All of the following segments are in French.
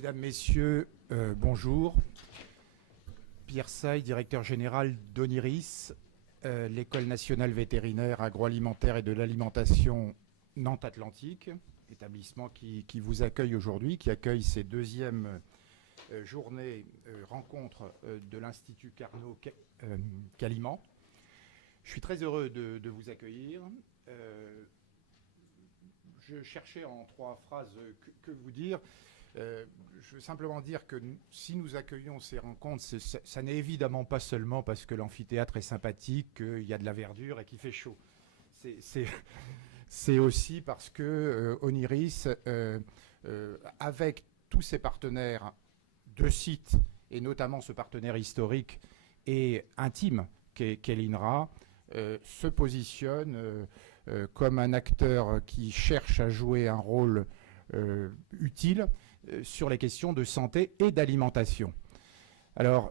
Mesdames, Messieurs, bonjour. Pierre Saille, directeur général d'Oniris, l'École nationale vétérinaire agroalimentaire et de l'alimentation Nantes-Atlantique, établissement qui vous accueille aujourd'hui, qui accueille ces deuxièmes journées rencontres de l'Institut Carnot Caliment. Je suis très heureux de vous accueillir. Je cherchais en 3 phrases que vous dire. Je veux simplement dire que si nous accueillons ces rencontres, ça n'est évidemment pas seulement parce que l'amphithéâtre est sympathique, qu'il y a de la verdure et qu'il fait chaud. C'est aussi parce que Oniris, avec tous ses partenaires de site, et notamment ce partenaire historique et intime qu'est l'INRA, se positionne comme un acteur qui cherche à jouer un rôle utile sur les questions de santé et d'alimentation. Alors,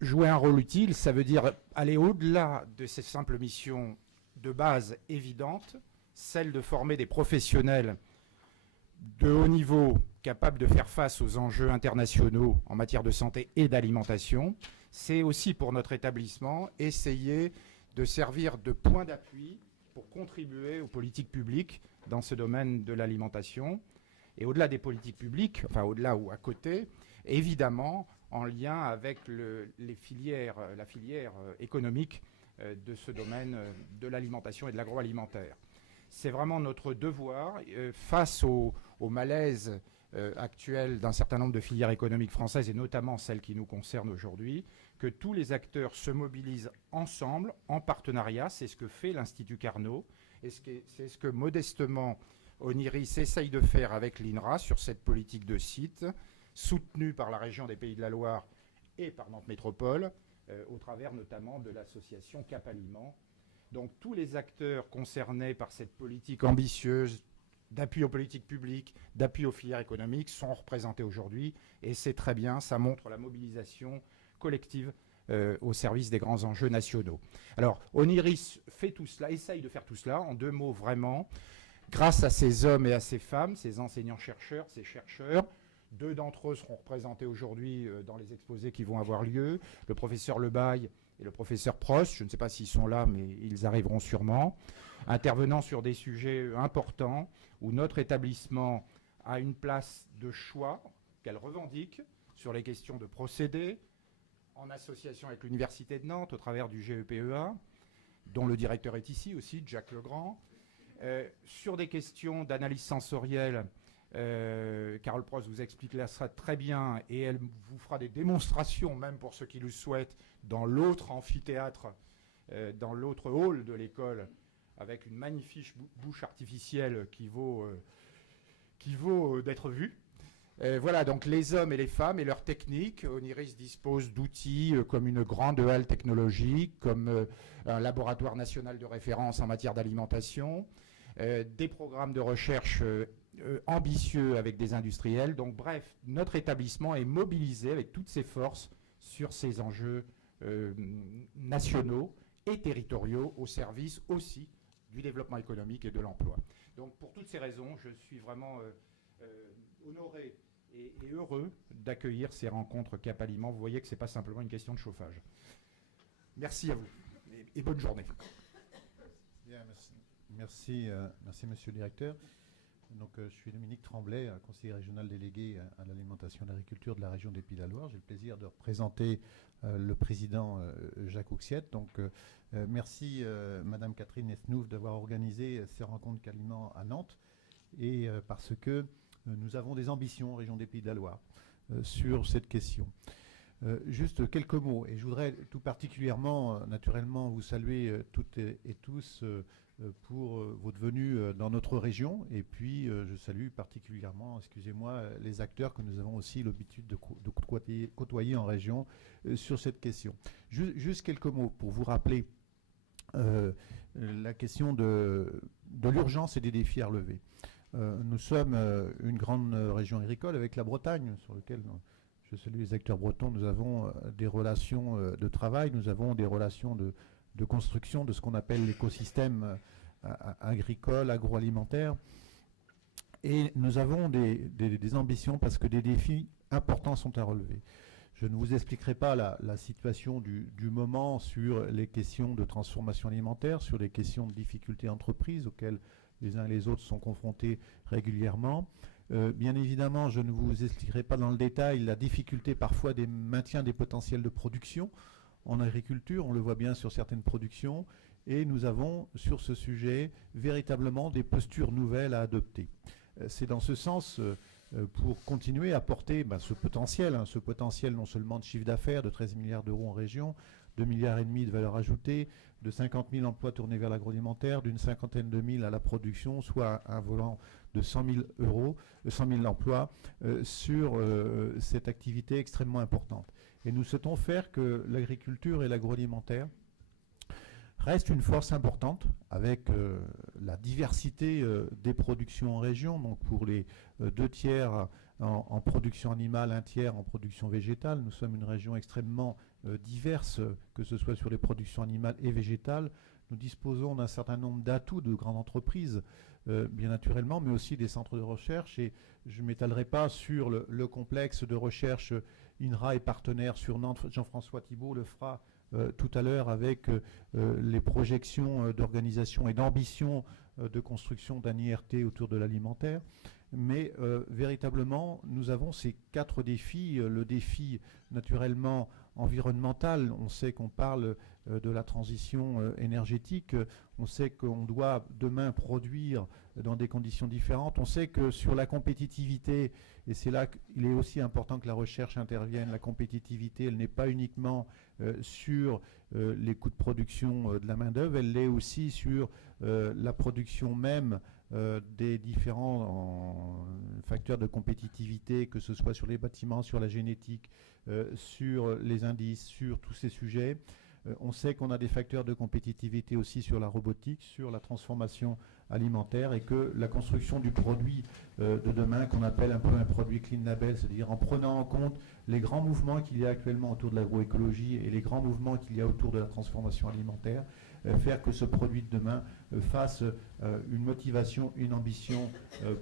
jouer un rôle utile, ça veut dire aller au-delà de ces simples missions de base évidentes, celle de former des professionnels de haut niveau capables de faire face aux enjeux internationaux en matière de santé et d'alimentation. C'est aussi pour notre établissement essayer de servir de point d'appui pour contribuer aux politiques publiques dans ce domaine de l'alimentation. Et au-delà des politiques publiques, enfin au-delà ou à côté, évidemment en lien avec la filière économique de ce domaine de l'alimentation et de l'agroalimentaire. C'est vraiment notre devoir, face au malaise actuel d'un certain nombre de filières économiques françaises, et notamment celles qui nous concernent aujourd'hui, que tous les acteurs se mobilisent ensemble, en partenariat. C'est ce que fait l'Institut Carnot, et c'est ce que modestement Oniris essaye de faire avec l'INRA sur cette politique de site, soutenue par la région des Pays de la Loire et par Nantes Métropole, au travers notamment de l'association Cap Aliment. Donc tous les acteurs concernés par cette politique ambitieuse d'appui aux politiques publiques, d'appui aux filières économiques sont représentés aujourd'hui, et c'est très bien, ça montre la mobilisation collective au service des grands enjeux nationaux. Alors Oniris fait tout cela, essaye de faire tout cela, en 2 mots vraiment, grâce à ces hommes et à ces femmes, ces enseignants-chercheurs, ces chercheurs. 2 d'entre eux seront représentés aujourd'hui dans les exposés qui vont avoir lieu, le professeur Lebaille et le professeur Prost. Je ne sais pas s'ils sont là, mais ils arriveront sûrement, intervenant sur des sujets importants où notre établissement a une place de choix qu'elle revendique sur les questions de procédés, en association avec l'Université de Nantes au travers du GEPEA, dont le directeur est ici aussi, Jacques Legrand. Sur des questions d'analyse sensorielle, Carole Prost vous expliquera ça très bien, et elle vous fera des démonstrations, même pour ceux qui le souhaitent, dans l'autre amphithéâtre, dans l'autre hall de l'école, avec une magnifique bouche artificielle qui vaut d'être vue. Voilà, donc les hommes et les femmes et leurs techniques. Oniris dispose d'outils comme une grande halle technologique, comme un laboratoire national de référence en matière d'alimentation, des programmes de recherche ambitieux avec des industriels. Donc bref, notre établissement est mobilisé avec toutes ses forces sur ces enjeux nationaux et territoriaux au service aussi du développement économique et de l'emploi. Donc pour toutes ces raisons, je suis vraiment honoré et heureux d'accueillir ces rencontres Cap Aliment. Vous voyez que ce n'est pas simplement une question de chauffage. Merci à vous et bonne journée. Bien, merci, monsieur le directeur. Donc, je suis Dominique Tremblay, conseiller régional délégué à l'alimentation et à l'agriculture de la région des Pays de la Loire. J'ai le plaisir de représenter le président Jacques Auxiette. Donc, merci Madame Catherine Esnouf d'avoir organisé ces rencontres Caliment à Nantes, et parce que nous avons des ambitions, région des Pays de la Loire, sur cette question. Juste quelques mots, et je voudrais tout particulièrement, naturellement, vous saluer toutes et tous pour votre venue dans notre région, et puis je salue particulièrement, excusez-moi, les acteurs que nous avons aussi l'habitude de côtoyer en région sur cette question. Juste quelques mots pour vous rappeler la question de l'urgence et des défis à relever. Nous sommes une grande région agricole avec la Bretagne, sur laquelle je salue les acteurs bretons. Nous avons des relations de travail, nous avons des relations de construction de ce qu'on appelle l'écosystème agricole, agroalimentaire. Et nous avons des ambitions parce que des défis importants sont à relever. Je ne vous expliquerai pas la situation du moment sur les questions de transformation alimentaire, sur les questions de difficultés entreprises auxquelles les uns et les autres sont confrontés régulièrement. Bien évidemment, je ne vous expliquerai pas dans le détail la difficulté parfois des maintiens des potentiels de production en agriculture. On le voit bien sur certaines productions. Et nous avons sur ce sujet véritablement des postures nouvelles à adopter. C'est dans ce sens, pour continuer à porter ce potentiel non seulement de chiffre d'affaires de 13 milliards d'euros en région, 2,5 milliards de valeur ajoutée, de 50 000 emplois tournés vers l'agroalimentaire, d'une cinquantaine de mille à la production, soit un volant de 100 000 emplois sur cette activité extrêmement importante. Et nous souhaitons faire que l'agriculture et l'agroalimentaire reste une force importante avec la diversité des productions en région, donc pour les 2 tiers en production animale, 1 tiers en production végétale. Nous sommes une région extrêmement diverse, que ce soit sur les productions animales et végétales. Nous disposons d'un certain nombre d'atouts de grandes entreprises, bien naturellement, mais aussi des centres de recherche. Et je ne m'étalerai pas sur le complexe de recherche INRA et partenaires sur Nantes. Jean-François Thibault le fera tout à l'heure avec les projections d'organisation et d'ambition de construction d'un IRT autour de l'alimentaire. Mais véritablement, nous avons ces 4 défis. Le défi naturellement environnemental, on sait qu'on parle de la transition énergétique, on sait qu'on doit demain produire dans des conditions différentes, on sait que sur la compétitivité, et c'est là qu'il est aussi important que la recherche intervienne, la compétitivité, elle n'est pas uniquement sur les coûts de production de la main-d'œuvre, elle l'est aussi sur la production même des différents facteurs de compétitivité, que ce soit sur les bâtiments, sur la génétique, sur les indices, sur tous ces sujets. On sait qu'on a des facteurs de compétitivité aussi sur la robotique, sur la transformation alimentaire, et que la construction du produit de demain, qu'on appelle un peu un produit clean label, c'est-à-dire en prenant en compte les grands mouvements qu'il y a actuellement autour de l'agroécologie et les grands mouvements qu'il y a autour de la transformation alimentaire, faire que ce produit de demain fasse une motivation, une ambition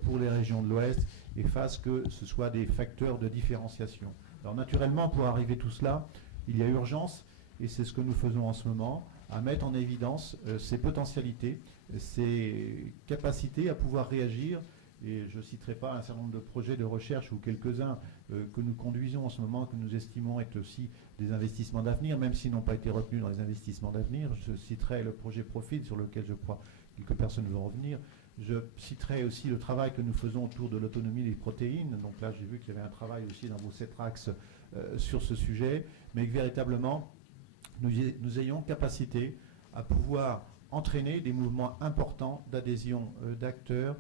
pour les régions de l'Ouest, et fasse que ce soit des facteurs de différenciation. Alors naturellement, pour arriver à tout cela, il y a urgence, et c'est ce que nous faisons en ce moment, à mettre en évidence ces potentialités, ces capacités à pouvoir réagir. Et je ne citerai pas un certain nombre de projets de recherche ou quelques-uns que nous conduisons en ce moment, que nous estimons être aussi des investissements d'avenir, même s'ils n'ont pas été retenus dans les investissements d'avenir. Je citerai le projet Profit, sur lequel je crois quelques personnes vont revenir. Je citerai aussi le travail que nous faisons autour de l'autonomie des protéines. Donc là, j'ai vu qu'il y avait un travail aussi dans vos 7 axes sur ce sujet, mais que véritablement, nous ayons capacité à pouvoir entraîner des mouvements importants d'adhésion d'acteurs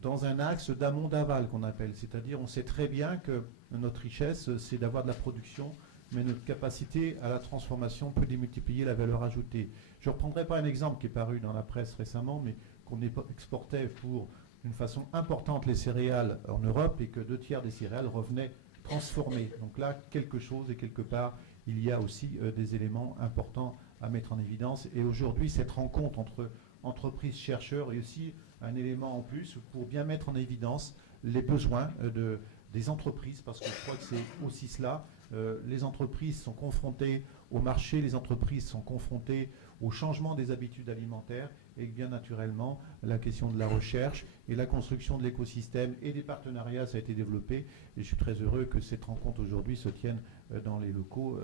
dans un axe d'amont-d'aval qu'on appelle. C'est-à-dire, on sait très bien que notre richesse, c'est d'avoir de la production, mais notre capacité à la transformation peut démultiplier la valeur ajoutée. Je ne reprendrai pas un exemple qui est paru dans la presse récemment, mais qu'on exportait pour d'une façon importante les céréales en Europe, et que 2 tiers des céréales revenaient transformées. Donc là, quelque chose, et quelque part, il y a aussi des éléments importants à mettre en évidence. Et aujourd'hui, cette rencontre entre entreprises, chercheurs, est aussi un élément en plus pour bien mettre en évidence les besoins des entreprises, parce que je crois que c'est aussi cela. Les entreprises sont confrontées au marché, les entreprises sont confrontées au changement des habitudes alimentaires, et bien naturellement, la question de la recherche et la construction de l'écosystème et des partenariats, ça a été développé. Et je suis très heureux que cette rencontre aujourd'hui se tienne dans les locaux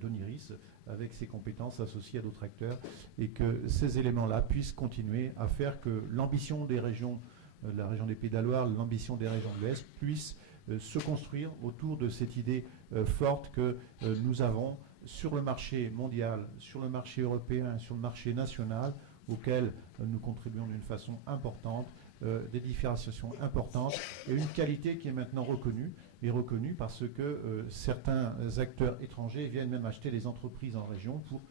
d'Oniris, avec ses compétences associées à d'autres acteurs, et que ces éléments-là puissent continuer à faire que l'ambition des régions, la région des Pays de la Loire, l'ambition des régions de l'Est, puisse se construire autour de cette idée forte que nous avons sur le marché mondial, sur le marché européen, sur le marché national, auquel nous contribuons d'une façon importante, des différenciations importantes, et une qualité qui est maintenant reconnue, et reconnue parce que certains acteurs étrangers viennent même acheter les entreprises en région pour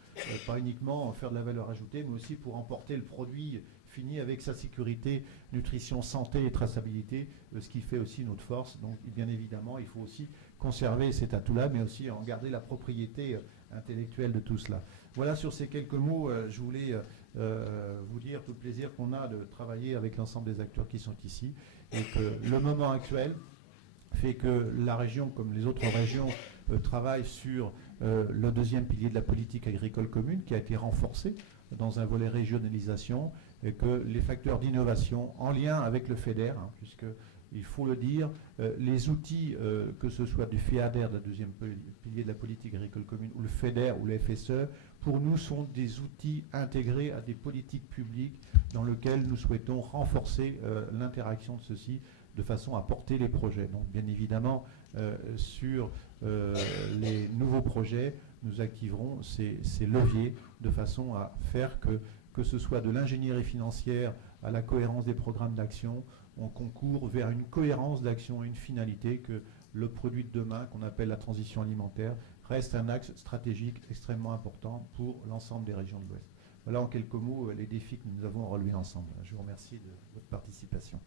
pas uniquement faire de la valeur ajoutée, mais aussi pour emporter le produit fini avec sa sécurité, nutrition, santé et traçabilité, ce qui fait aussi notre force. Donc bien évidemment, il faut aussi conserver cet atout-là, mais aussi en garder la propriété intellectuelle de tout cela. Voilà, sur ces quelques mots, je voulais vous dire tout le plaisir qu'on a de travailler avec l'ensemble des acteurs qui sont ici et que le moment actuel fait que la région, comme les autres régions, travaille sur le deuxième pilier de la politique agricole commune qui a été renforcé dans un volet régionalisation et que les facteurs d'innovation en lien avec le FEDER, puisque il faut le dire, les outils, que ce soit du FEADER, le deuxième pilier de la politique agricole commune, ou le FEDER ou le FSE, pour nous sont des outils intégrés à des politiques publiques dans lesquelles nous souhaitons renforcer l'interaction de ceux-ci de façon à porter les projets. Donc bien évidemment, sur les nouveaux projets, nous activerons ces leviers de façon à faire que ce soit de l'ingénierie financière à la cohérence des programmes d'action, on concourt vers une cohérence d'action et une finalité que le produit de demain, qu'on appelle la transition alimentaire, reste un axe stratégique extrêmement important pour l'ensemble des régions de l'Ouest. Voilà en quelques mots les défis que nous avons relevés ensemble. Je vous remercie de votre participation.